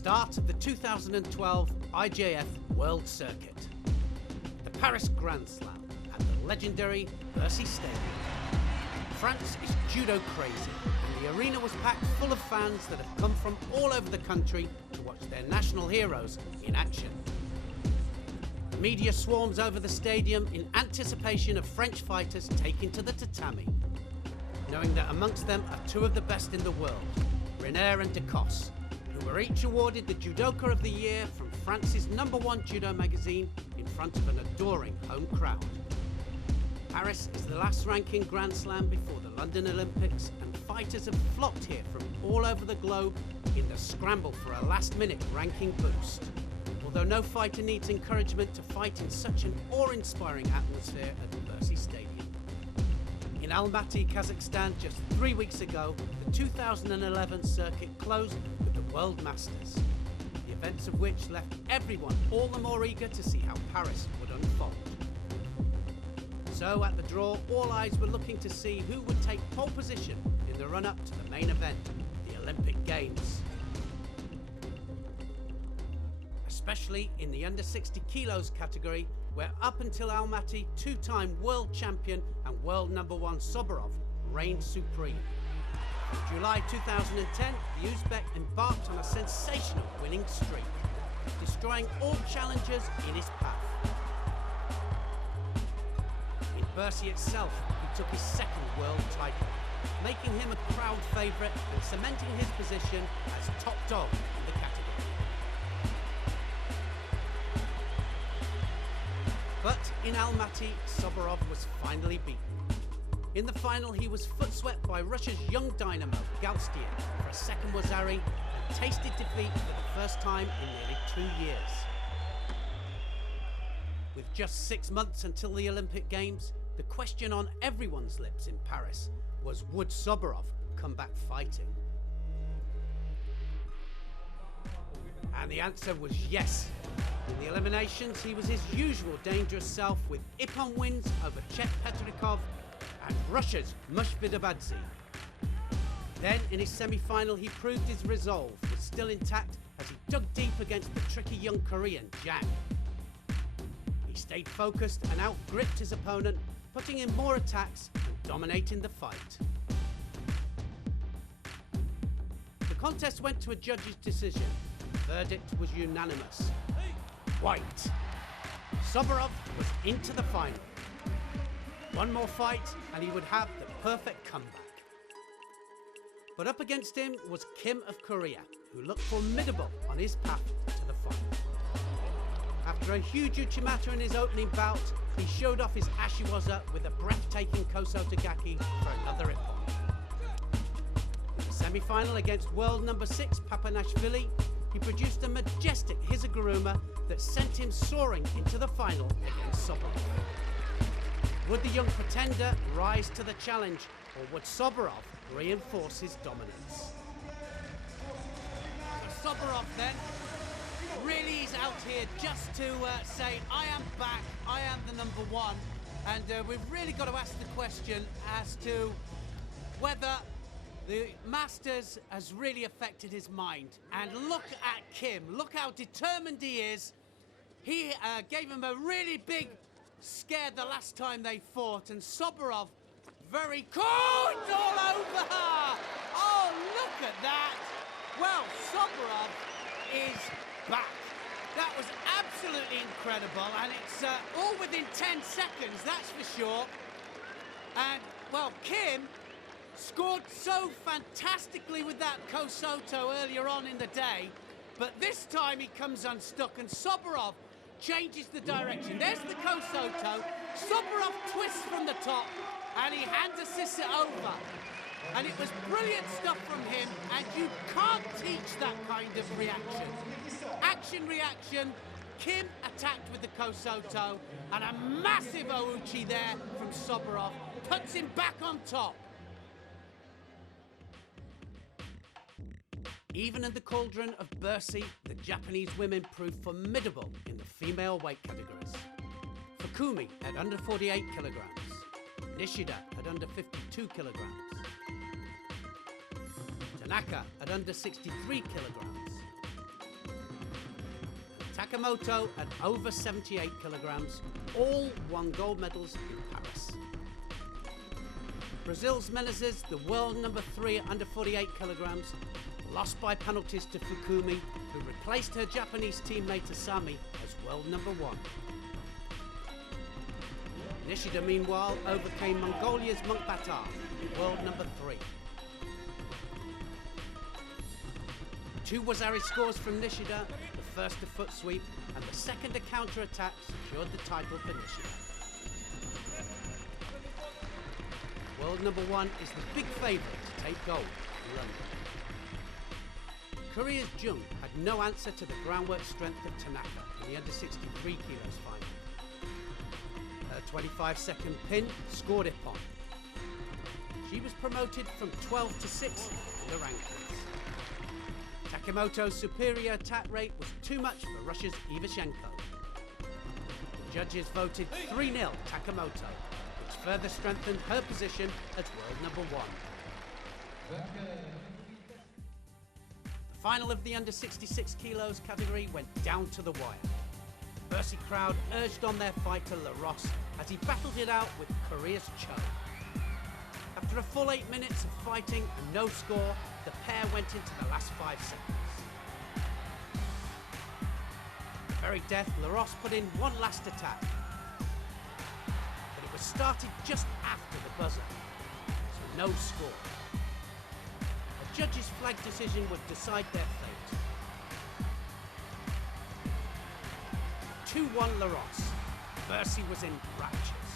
start of the 2012 IJF World Circuit. The Paris Grand Slam at the legendary Bercy Stadium. France is judo crazy, and the arena was packed full of fans that have come from all over the country to watch their national heroes in action. The media swarms over the stadium in anticipation of French fighters taking to the tatami, knowing that amongst them are two of the best in the world, Renair and Decos, who were each awarded the Judoka of the Year from France's #1 judo magazine in front of an adoring home crowd. Paris is the last ranking Grand Slam before the London Olympics, and fighters have flocked here from all over the globe in the scramble for a last-minute ranking boost. Although no fighter needs encouragement to fight in such an awe-inspiring atmosphere at the Bercy Stadium. In Almaty, Kazakhstan, just 3 weeks ago, the 2011 circuit closed with the World Masters, the events of which left everyone all the more eager to see how Paris would unfold. So at the draw, all eyes were looking to see who would take pole position in the run-up to the main event, the Olympic Games. Especially in the under 60 kilos category, where up until Almaty, two-time world champion and world #1 Soborov reigned supreme. In July 2010, the Uzbek embarked on a sensational winning streak, destroying all challengers in his path. In Bercy itself, he took his second world title, making him a crowd favourite and cementing his position as top dog in the category. But in Almaty, Soborov was finally beaten. In the final, he was foot-swept by Russia's young dynamo, Galstyan, for a second Wazari, and tasted defeat for the first time in nearly 2 years. With just 6 months until the Olympic Games, the question on everyone's lips in Paris was, would Soborov come back fighting? And the answer was yes. In the eliminations, he was his usual dangerous self, with Ippon wins over Chet Petrikov and Russia's Mushvidabadze. Then, in his semi-final, he proved his resolve was still intact as he dug deep against the tricky young Korean, Jang. He stayed focused and out-gripped his opponent, putting in more attacks and dominating the fight. The contest went to a judge's decision. The verdict was unanimous. White. Soborov was into the final. One more fight and he would have the perfect comeback. But up against him was Kim of Korea, who looked formidable on his path to the final. After a huge uchimata in his opening bout, he showed off his ashiwaza with a breathtaking kosotogaki for another ippon. In the semi-final against world #6 Papanashvili, he produced a majestic Hizaguruma that sent him soaring into the final against Soborov. Would the young pretender rise to the challenge, or would Soborov reinforce his dominance? Soborov then really is out here just to say, I am back, I am the #1, and we've really got to ask the question as to whether the Masters has really affected his mind. And look at Kim, look how determined he is. He gave him a really big scare the last time they fought, and Soborov very cold all over her. Oh, look at that. Well, Soborov is back. That was absolutely incredible, and it's all within 10 seconds, that's for sure. And, well, Kim scored so fantastically with that Kosoto earlier on in the day, but this time he comes unstuck and Soborov changes the direction. There's the Kosoto. Soborov twists from the top and he hand assists it over. And it was brilliant stuff from him, and you can't teach that kind of reaction. Action-reaction, Kim attacked with the Kosoto, and a massive Ouchi there from Soborov puts him back on top. Even in the cauldron of Bercy, the Japanese women proved formidable in the female weight categories. Fukumi at under 48 kilograms, Nishida at under 52 kilograms, Tanaka at under 63 kilograms, Takamoto at over 78 kilograms, all won gold medals in Paris. Brazil's Menezes, the world number 3 at under 48 kilograms, lost by penalties to Fukumi, who replaced her Japanese teammate Asami as world number 1. Nishida, meanwhile, overcame Mongolia's Monkbatar, world number 3. 2 Wazari scores from Nishida, the first a foot sweep, and the second a counter-attack secured the title for Nishida. World number 1 is the big favourite to take gold in London. Korea's Jung had no answer to the groundwork strength of Tanaka in the under 63 kilos final. Her 25-second pin scored Ippon. She was promoted from 12 to 6 in the rankings. Takamoto's superior attack rate was too much for Russia's Ivashenko. The judges voted 3-0 Takamoto, which further strengthened her position as world number 1. The final of the under 66 kilos category went down to the wire. The Bercy crowd urged on their fighter LaRosse as he battled it out with Korea's Cho. After a full 8 minutes of fighting and no score, the pair went into the last 5 seconds. At the very death, LaRosse put in one last attack. But it was started just after the buzzer, so no score. A judge's flag decision would decide their fate. 2-1 LaRosse. Bercy was in raptures.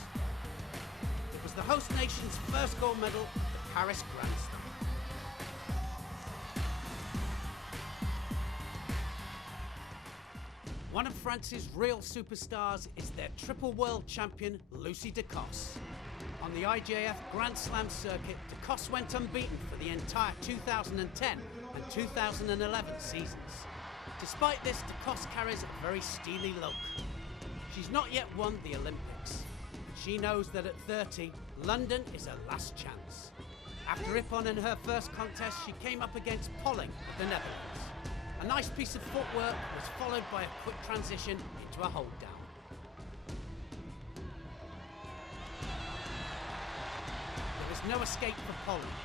It was the host nation's first gold medal at the Paris Grand Slam. One of France's real superstars is their triple world champion, Lucy Decosse. On the IJF Grand Slam circuit, Decosse went unbeaten for the entire 2010 and 2011 seasons. Despite this, Decosse carries a very steely look. She's not yet won the Olympics. She knows that at 30, London is her last chance. After Ippon in her first contest, she came up against Polling of the Netherlands. A nice piece of footwork was followed by a quick transition into a hold down. There was no escape for Polling.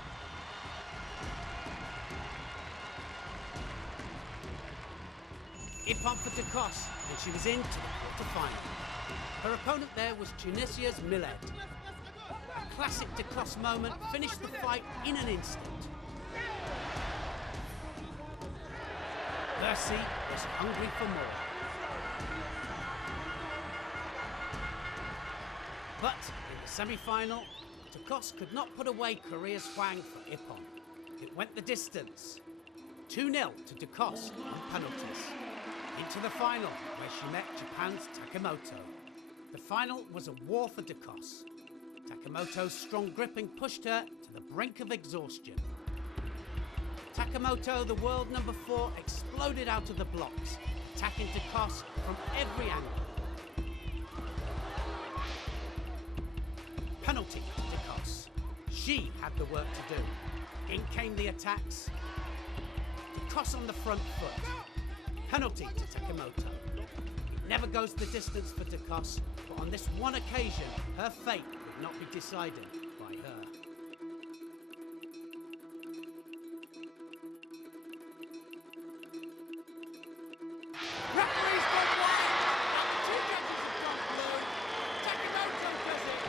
Ippon for Decosse, and she was into the quarter-final. Her opponent there was Tunisia's Miled. A classic Decosse moment finished the fight in an instant. Bercy was hungry for more. But in the semi-final, Decosse could not put away Korea's Hwang for Ippon. It went the distance. 2-0 to Decosse on penalties. Into the final, where she met Japan's Takamoto. The final was a war for Decosse. Takamoto's strong gripping pushed her to the brink of exhaustion. Takamoto, the world number 4, exploded out of the blocks, attacking Decosse from every angle. Penalty Decosse. She had the work to do. In came the attacks. Decosse on the front foot. Penalty to Takamoto. It never goes the distance for Decosse, but on this one occasion, her fate would not be decided by her. Referees go wide. Two judges have gone blue. Takamoto does it.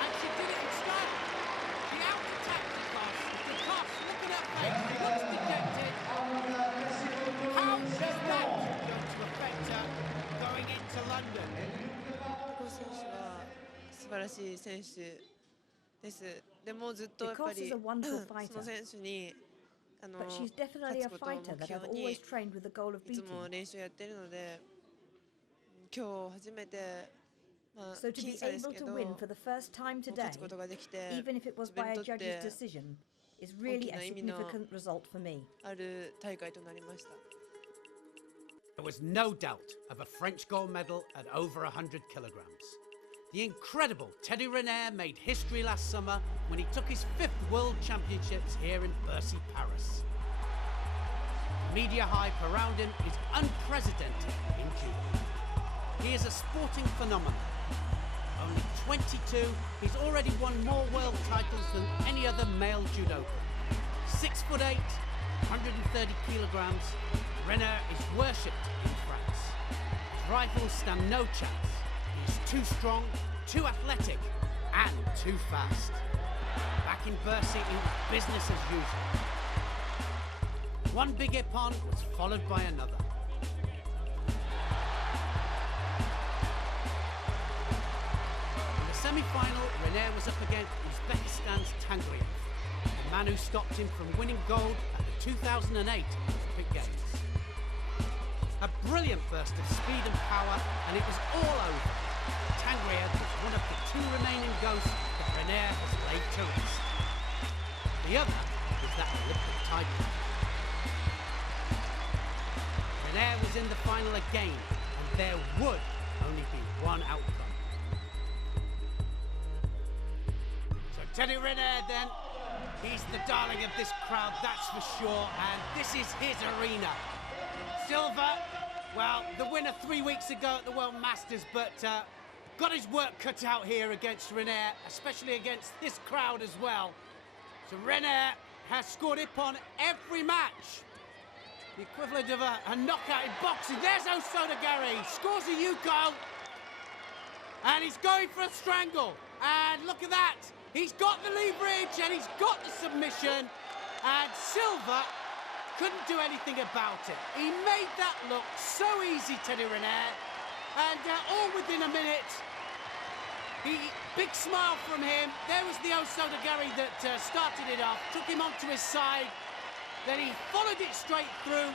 And she did it in style. The out-attack Decosse. Decosse, look at her face. Looks dejected. How is that going to affect her going into London? 選手は素晴らしい選手です。でもずっとやっぱり Decosse is a wonderful そ fighter, の選手に but she's definitely a 勝つことを fighter 目 that 've 標に always trained with the goal of いつ beating. も練習やってるので、今日初めてまあ So to 僅 be 差です able け to ど win for the first time 勝 today, つことができて even if it was 自分 by に a とっ judge's て decision, is really a 大きな意味の significant result for me. ある大会となりました。 There was no doubt of a French gold medal at over 100 kilograms. The incredible Teddy Riner made history last summer when he took his 5th World Championships here in Bercy, Paris. media hype around him is unprecedented in judo. He is a sporting phenomenon. Only 22, he's already won more world titles than any other male judoka. 6'8", 130 kilograms, Renner is worshipped in France. His rivals stand no chance. He's too strong, too athletic, and too fast. Back in Bercy, it was business as usual. One big ippon was followed by another. In the semi-final, Renner was up against Uzbekistan's Tangriev, the man who stopped him from winning gold at the 2008 Olympic Games. A brilliant burst of speed and power, and it was all over. Tangriev was one of the two remaining ghosts that Renner has laid to rest. The other is that Olympic title. Renner was in the final again, and there would only be one outcome. So Teddy Renner then, he's the darling of this crowd, that's for sure, and this is his arena. Silver, well, the winner 3 weeks ago at the World Masters, but got his work cut out here against Renner, especially against this crowd as well. So Renner has scored ippon every match. The equivalent of a knockout in boxing. There's Osodagari, scores a Yuko, and he's going for a strangle. And look at that, he's got the leverage and he's got the submission, and Silva couldn't do anything about it. He made that look so easy, Teddy Renner, and all within a minute. Big smile from him. There was the Osodagari that started it off, took him onto his side. Then he followed it straight through,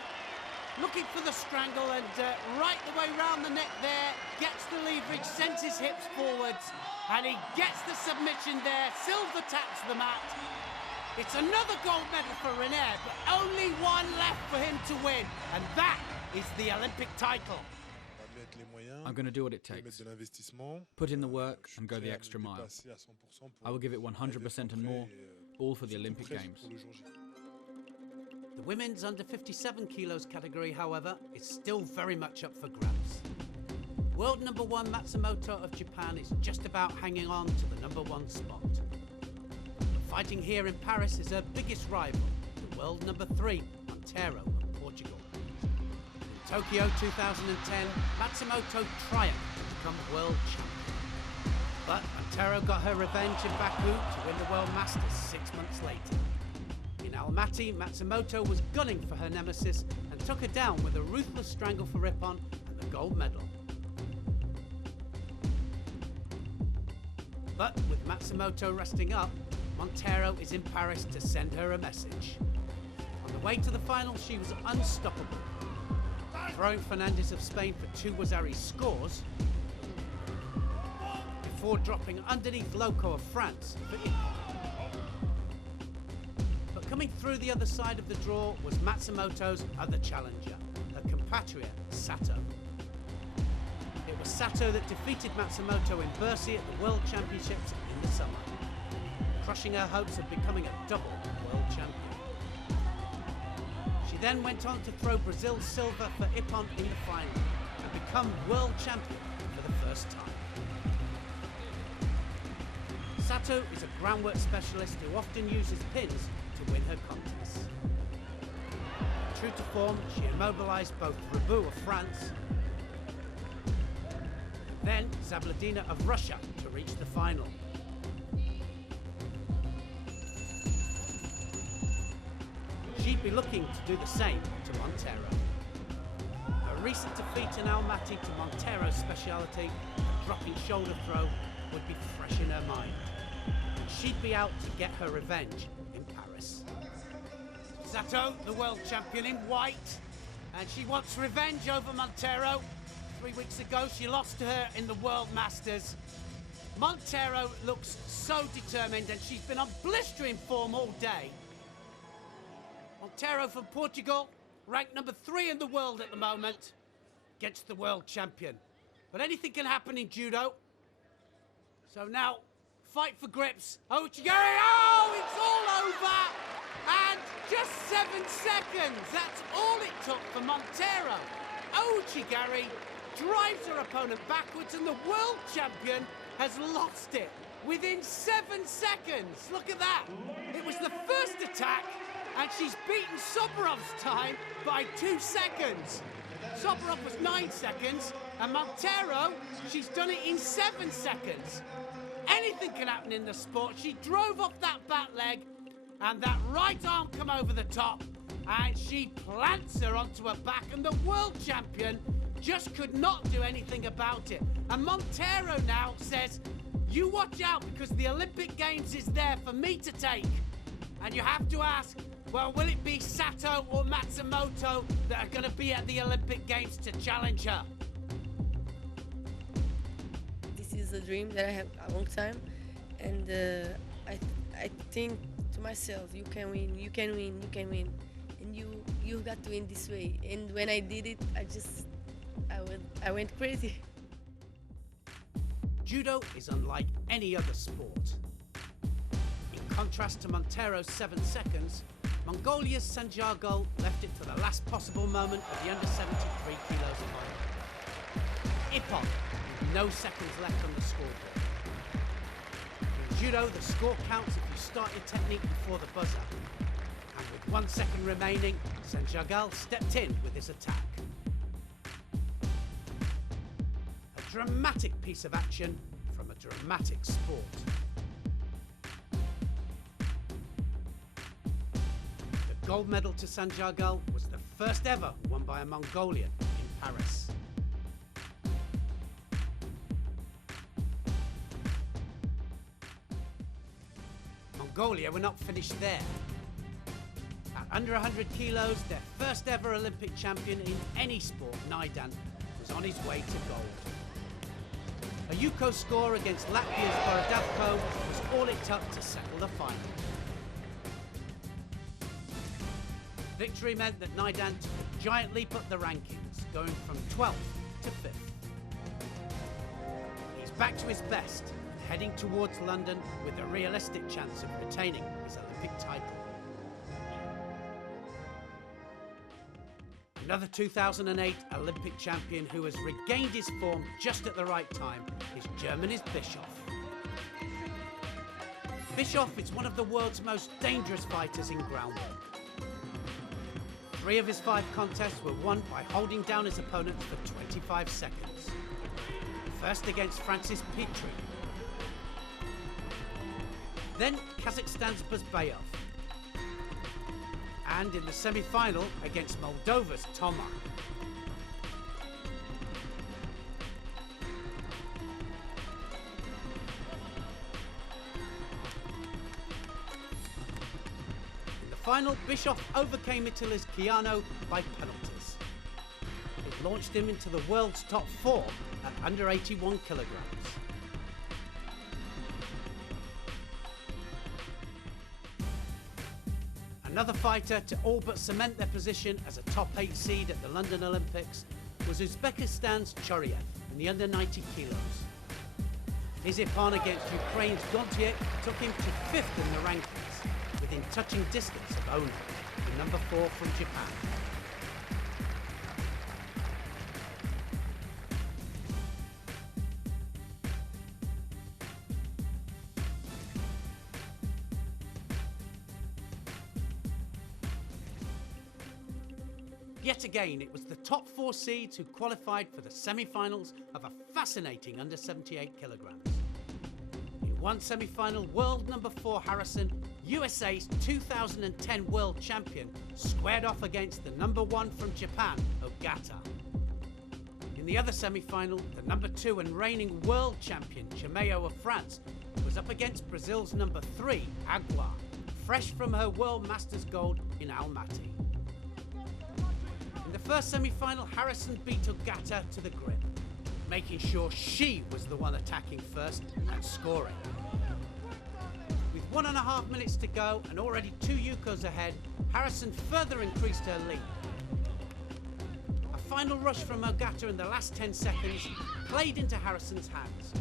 looking for the strangle, and right the way round the neck there, gets the leverage, sends his hips forwards, and he gets the submission there. Silva taps the mat. It's another gold medal for Renner, but only one left for him to win, and that is the Olympic title. I'm going to do what it takes. Put in the work and go the extra mile. I will give it 100% and more, all for the Olympic Games. The women's under 57 kilos category, however, is still very much up for grabs. World number 1 Matsumoto of Japan is just about hanging on to the number 1 spot. Fighting here in Paris is her biggest rival, the world number 3 Montero of Portugal. In Tokyo 2010, Matsumoto triumphed to become world champion. But Montero got her revenge in Baku to win the World Masters 6 months later. In Almaty, Matsumoto was gunning for her nemesis and took her down with a ruthless strangle for ippon and the gold medal. But with Matsumoto resting up, Montero is in Paris to send her a message. On the way to the final, she was unstoppable, throwing Fernandez of Spain for 2 Wazari scores, before dropping underneath Loco of France for ippon. Coming through the other side of the draw was Matsumoto's other challenger, her compatriot, Sato. It was Sato that defeated Matsumoto in Bercy at the World Championships in the summer, crushing her hopes of becoming a double world champion. She then went on to throw Brazil's Silva for ippon in the final and become world champion for the first time. Sato is a groundwork specialist who often uses pins to win her contests. True to form, she immobilised both Rabu of France and then Zabladina of Russia to reach the final. She'd be looking to do the same to Montero. A recent defeat in Almaty to Montero's speciality, a dropping shoulder throw, would be fresh in her mind. She'd be out to get her revenge in Paris. Sato, the world champion in white, and she wants revenge over Montero. 3 weeks ago, she lost to her in the World Masters. Montero looks so determined, and she's been on blistering form all day. Montero from Portugal, ranked number 3 in the world at the moment, against the world champion. But anything can happen in judo. So now, fight for grips. Ouchigari, oh, it's all over! And just 7 seconds. That's all it took for Montero. Ochigari drives her opponent backwards and the world champion has lost it within 7 seconds. Look at that. It was the first attack and she's beaten Soborov's time by 2 seconds. Soborov was 9 seconds and Montero, she's done it in 7 seconds. Anything can happen in the sport. She drove off that back leg and that right arm come over the top and she plants her onto her back and the world champion just could not do anything about it. And Montero now says, you watch out because the Olympic Games is there for me to take. And you have to ask, well, will it be Sato or Matsumoto that are going to be at the Olympic Games to challenge her? This is a dream that I have a long time. And I think to myself, you can win, you can win, you can win. And you got to win this way. And when I did it, I went crazy. Judo is unlike any other sport. In contrast to Montero's 7 seconds, Mongolia's Sanjargul left it to the last possible moment of the under 73 kilos final. Ippon, with no seconds left on the scoreboard. In judo, the score counts if you start your technique before the buzzer. And with 1 second remaining, Sanjargul stepped in with his attack. A dramatic piece of action from a dramatic sport. The gold medal to Sanjargul was the first ever won by a Mongolian in Paris. Mongolia were not finished there. At under 100 kilos, their first ever Olympic champion in any sport, Naidan, was on his way to gold. A Yuko score against Latvia's Borodavko was all it took to settle the final. Victory meant that Naidan took a giant leap up the rankings, going from 12th to 5th. He's back to his best, heading towards London with a realistic chance of retaining his Olympic title. Another 2008 Olympic champion who has regained his form just at the right time is Germany's Bischoff. Bischoff is one of the world's most dangerous fighters in groundwork. 3 of his 5 contests were won by holding down his opponent for 25 seconds. First against Francis Petrie. Then Kazakhstan's Bazbayov. And in the semi-final against Moldova's Toma. In the final, Bischoff overcame Italy's Chiano by penalties. It launched him into the world's top 4 at under 81 kilograms. Another fighter to all but cement their position as a top 8 seed at the London Olympics was Uzbekistan's Choriev in the under 90 kilos. His Ippon against Ukraine's Gontiek took him to 5th in the rankings, within touching distance of Ono, the number 4 from Japan. Yet again, it was the top 4 seeds who qualified for the semi-finals of a fascinating under 78 kilograms. In one semi-final, world number 4 Harrison, USA's 2010 world champion, squared off against the number 1 from Japan, Ogata. In the other semi-final, the number 2 and reigning world champion, Chimeo of France, was up against Brazil's number 3, Agua, fresh from her World Masters gold in Almaty. In the first semi-final, Harrison beat Ogata to the grip, making sure she was the one attacking first and scoring. With 1.5 minutes to go and already 2 Yukos ahead, Harrison further increased her lead. A final rush from Ogata in the last 10 seconds played into Harrison's hands.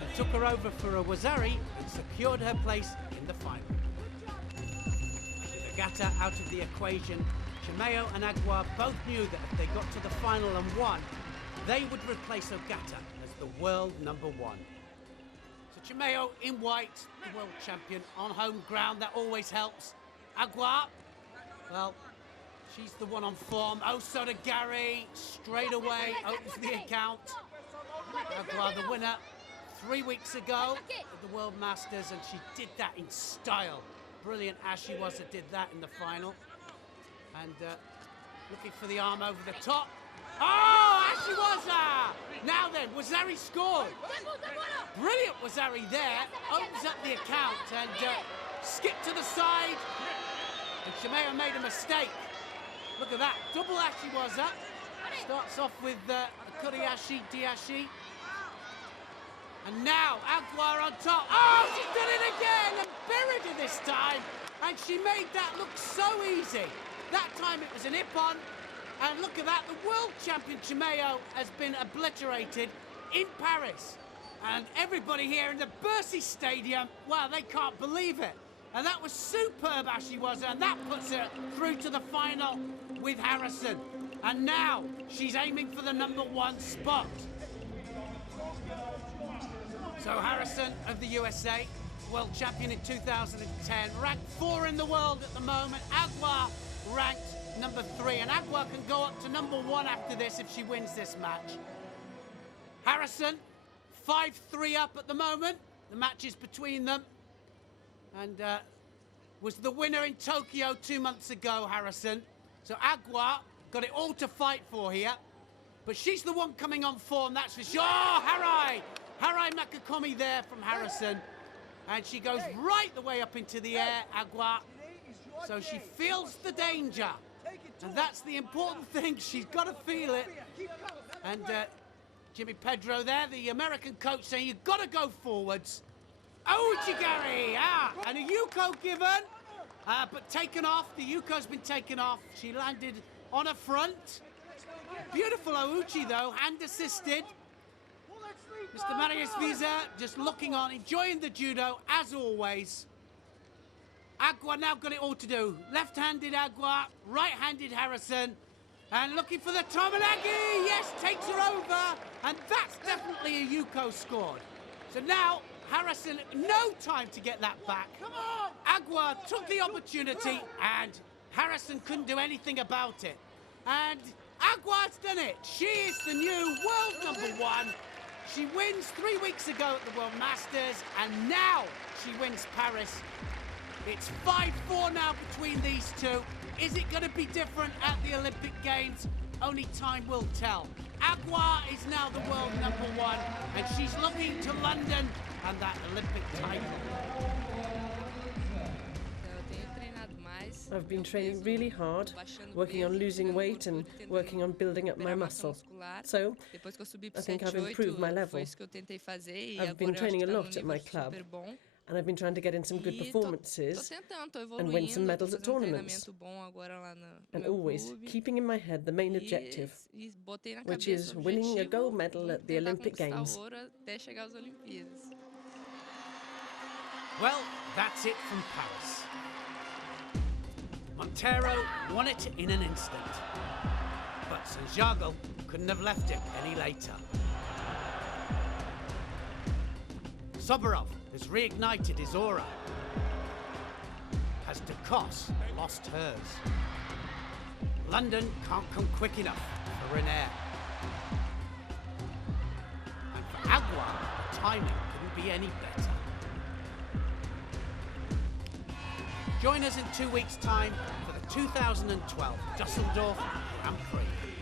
He took her over for a Wazari and secured her place in the final. Gata out of the equation, Chimeo and Aguiar both knew that if they got to the final and won, they would replace Ogata as the world number 1. So Chimeo in white, the world champion on home ground, that always helps. Aguiar, well, she's the one on form. Oso to Gary, straight away opens the account. Aguiar, the winner 3 weeks ago at the World Masters, and she did that in style. Brilliant Ashiwaza did that in the final. And looking for the arm over the top. Oh, Ashiwaza! Now then, Wazari scored. Brilliant Wazari there. Opens up the account and skipped to the side. And Chimeo made a mistake. Look at that, double Ashiwaza. Starts off with Kuriashi, Diashi. And now, Aguiar on top. Oh, she's done it again! And buried it this time. And she made that look so easy. That time it was an ippon. And look at that, the world champion Chimeo has been obliterated in Paris. And everybody here in the Bercy Stadium, well, they can't believe it. And that was superb, Ashiwaza, and that puts her through to the final with Harrison. And now she's aiming for the number 1 spot. So Harrison of the USA, world champion in 2010, ranked 4 in the world at the moment. Aguiar ranked number 3, and Aguiar can go up to number 1 after this if she wins this match. Harrison, 5-3 up at the moment. The match is between them. And was the winner in Tokyo 2 months ago, Harrison. So Aguiar got it all to fight for here. But she's the one coming on form, that's for sure. Oh, Harai Makakomi there from Harrison. And she goes right the way up into the air, Aguiar. So she feels the danger. And that's the important thing, she's got to feel it. And Jimmy Pedro there, the American coach, saying you've got to go forwards. Oh, Uchigari, and a Yuko given, but taken off. The Yuko's been taken off. She landed on her front. Beautiful Ouchi though, hand assisted. Mr. Marius Visa just looking on, enjoying the judo as always. Aguiar now got it all to do. Left-handed Aguiar, right-handed Harrison, and looking for the Tomonagi. Yes, takes her over, and that's definitely a Yuko scored. So now Harrison, no time to get that back. Come on! Aguiar took the opportunity, and Harrison couldn't do anything about it. And Aguiar's done it. She is the new world number 1. She wins 3 weeks ago at the World Masters, and now she wins Paris. It's 5-4 now between these two. Is it going to be different at the Olympic Games? Only time will tell. Aguiar is now the world number 1, and she's looking to London and that Olympic title. I've been training really hard, working on losing weight and working on building up my muscle. So, I think I've improved my level. I've been training a lot at my club, and I've been trying to get in some good performances and win some medals at tournaments. And always keeping in my head the main objective, which is winning a gold medal at the Olympic Games. Well, that's it from Paris. Montero won it in an instant. But Santiago couldn't have left him any later. Soborov has reignited his aura. Has Ducos lost hers? London can't come quick enough for Renair. And for Aguiar, the timing couldn't be any better. Join us in 2 weeks' time for the 2012 Düsseldorf Grand Prix.